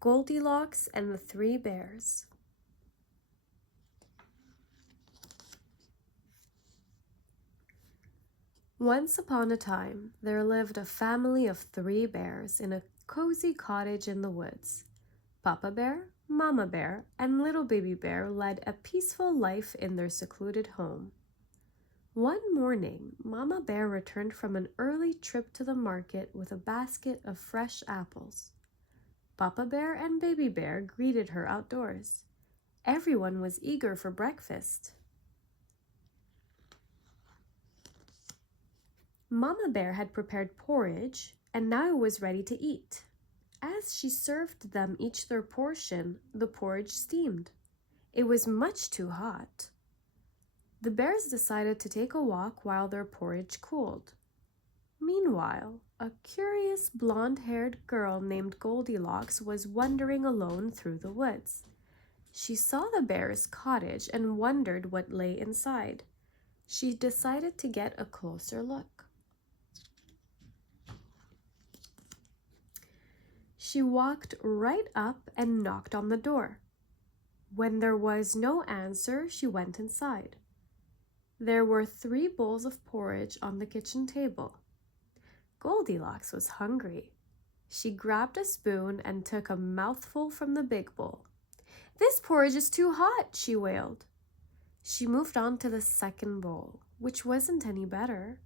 Goldilocks and the Three Bears. Once upon a time, there lived a family of 3 bears in a cozy cottage in the woods. Papa Bear, Mama Bear, and little baby bear led a peaceful life in their secluded home. One morning, Mama Bear returned from an early trip to the market with a basket of fresh apples. Papa Bear and Baby Bear greeted her outdoors. Everyone was eager for breakfast. Mama Bear had prepared porridge and now was ready to eat. As she served them each their portion, the porridge steamed. It was much too hot. The bears decided to take a walk while their porridge cooled. Meanwhile, a curious blonde-haired girl named Goldilocks was wandering alone through the woods. She saw the bear's cottage and wondered what lay inside. She decided to get a closer look. She walked right up and knocked on the door. When there was no answer, she went inside. There were 3 bowls of porridge on the kitchen table. Goldilocks was hungry. She grabbed a spoon and took a mouthful from the big bowl. "This porridge is too hot," she wailed. She moved on to the second bowl, which wasn't any better.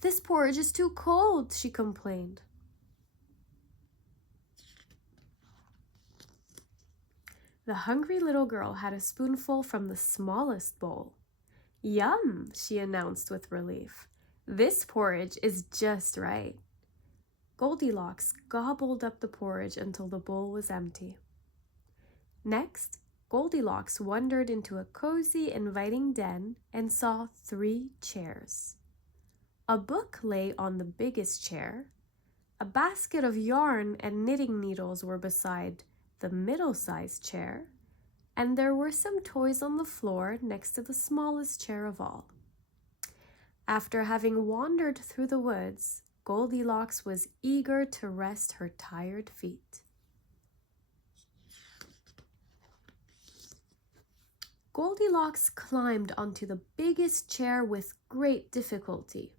"This porridge is too cold," she complained. The hungry little girl had a spoonful from the smallest bowl. "Yum," she announced with relief. "This porridge is just right." Goldilocks gobbled up the porridge until the bowl was empty. Next, Goldilocks wandered into a cozy, inviting den and saw 3 chairs. A book lay on the biggest chair. A basket of yarn and knitting needles were beside the middle-sized chair, and there were some toys on the floor next to the smallest chair of all. After having wandered through the woods, Goldilocks was eager to rest her tired feet. Goldilocks climbed onto the biggest chair with great difficulty.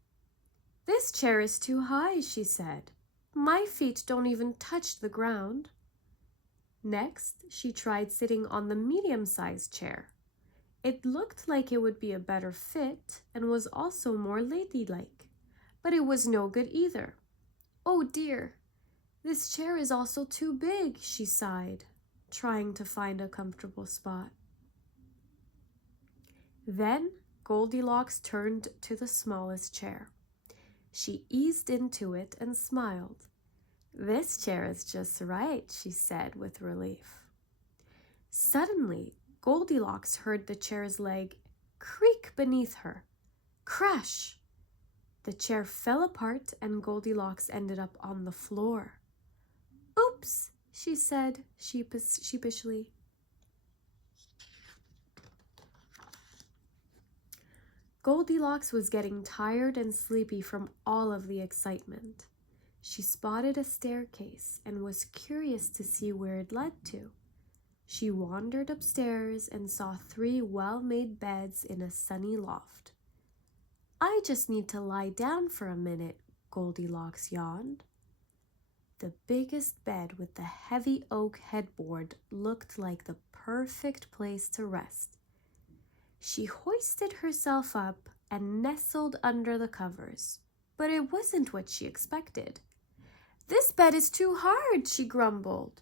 "This chair is too high," she said. "My feet don't even touch the ground." Next, she tried sitting on the medium-sized chair. It looked like it would be a better fit and was also more ladylike, but it was no good either. "Oh dear, this chair is also too big," she sighed, trying to find a comfortable spot. Then Goldilocks turned to the smallest chair. She eased into it and smiled. "This chair is just right," she said with relief. Suddenly, Goldilocks heard the chair's leg creak beneath her. Crash! The chair fell apart and Goldilocks ended up on the floor. "Oops," she said sheepishly. Goldilocks was getting tired and sleepy from all of the excitement. She spotted a staircase and was curious to see where it led to. She wandered upstairs and saw 3 well-made beds in a sunny loft. "I just need to lie down for a minute," Goldilocks yawned. The biggest bed with the heavy oak headboard looked like the perfect place to rest. She hoisted herself up and nestled under the covers, but it wasn't what she expected. "This bed is too hard," she grumbled.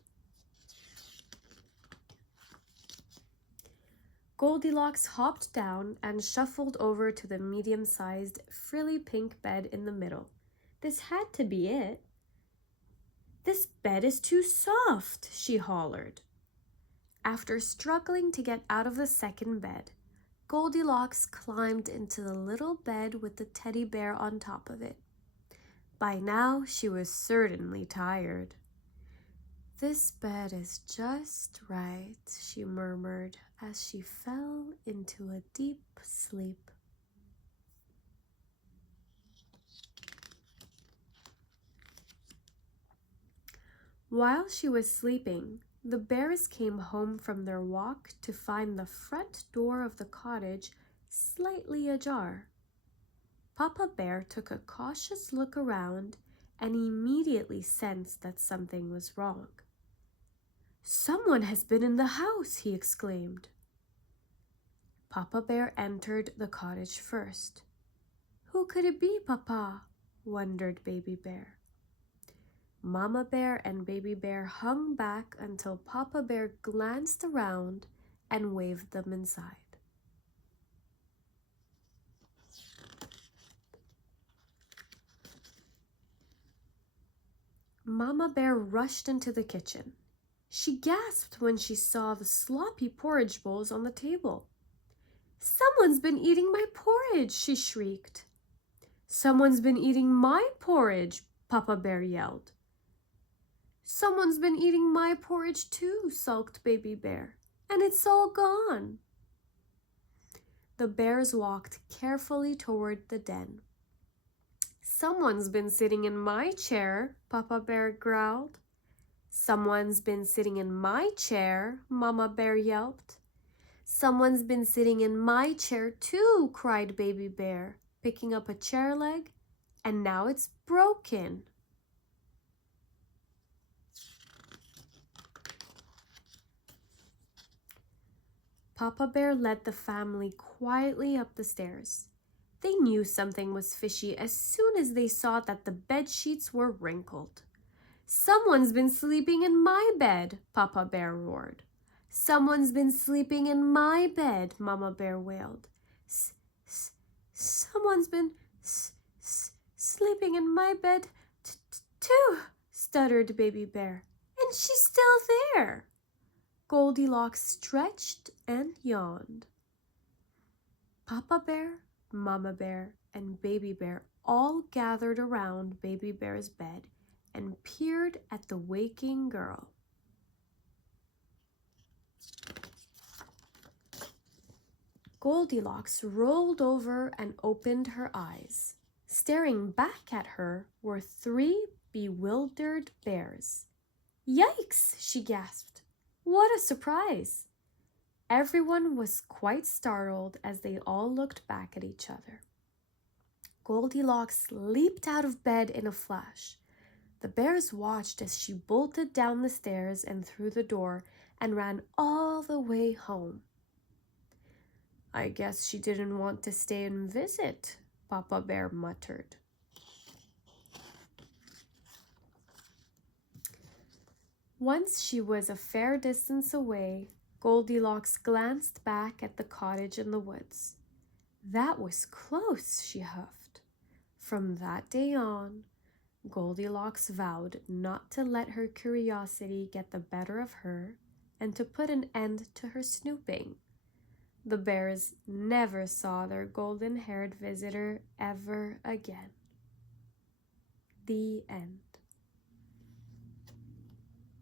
Goldilocks hopped down and shuffled over to the medium-sized, frilly pink bed in the middle. This had to be it. "This bed is too soft," she hollered. After struggling to get out of the second bed, Goldilocks climbed into the little bed with the teddy bear on top of it. By now, she was certainly tired. "This bed is just right," she murmured as she fell into a deep sleep. While she was sleeping, The bears came home from their walk to find the front door of the cottage slightly ajar. Papa Bear took a cautious look around and immediately sensed that something was wrong. "Someone has been in the house," he exclaimed. Papa Bear entered the cottage first. "Who could it be, Papa?" wondered Baby Bear. Mama Bear and Baby Bear hung back until Papa Bear glanced around and waved them inside. Mama Bear rushed into the kitchen. She gasped when she saw the sloppy porridge bowls on the table. "Someone's been eating my porridge!" she shrieked. "Someone's been eating my porridge!" Papa Bear yelled. "Someone's been eating my porridge too," sulked Baby Bear, "and it's all gone." The bears walked carefully toward the den. "Someone's been sitting in my chair," Papa Bear growled. "Someone's been sitting in my chair," Mama Bear yelped. "Someone's been sitting in my chair too," cried Baby Bear, picking up a chair leg, "and now it's broken." Papa Bear led the family quietly up the stairs. They knew something was fishy as soon as they saw that the bed sheets were wrinkled. "Someone's been sleeping in my bed," Papa Bear roared. "Someone's been sleeping in my bed," Mama Bear wailed. "Someone's been sleeping in my bed too," stuttered Baby Bear. "And she's still there." Goldilocks stretched and yawned. Papa Bear, Mama Bear, and Baby Bear all gathered around Baby Bear's bed and peered at the waking girl. Goldilocks rolled over and opened her eyes. Staring back at her were 3 bewildered bears. "Yikes!" she gasped. "What a surprise!" Everyone was quite startled as they all looked back at each other. Goldilocks leaped out of bed in a flash. The bears watched as she bolted down the stairs and through the door and ran all the way home. "I guess she didn't want to stay and visit," Papa Bear muttered. Once she was a fair distance away, Goldilocks glanced back at the cottage in the woods. "That was close," she huffed. From that day on, Goldilocks vowed not to let her curiosity get the better of her and to put an end to her snooping. The bears never saw their golden-haired visitor ever again. The end.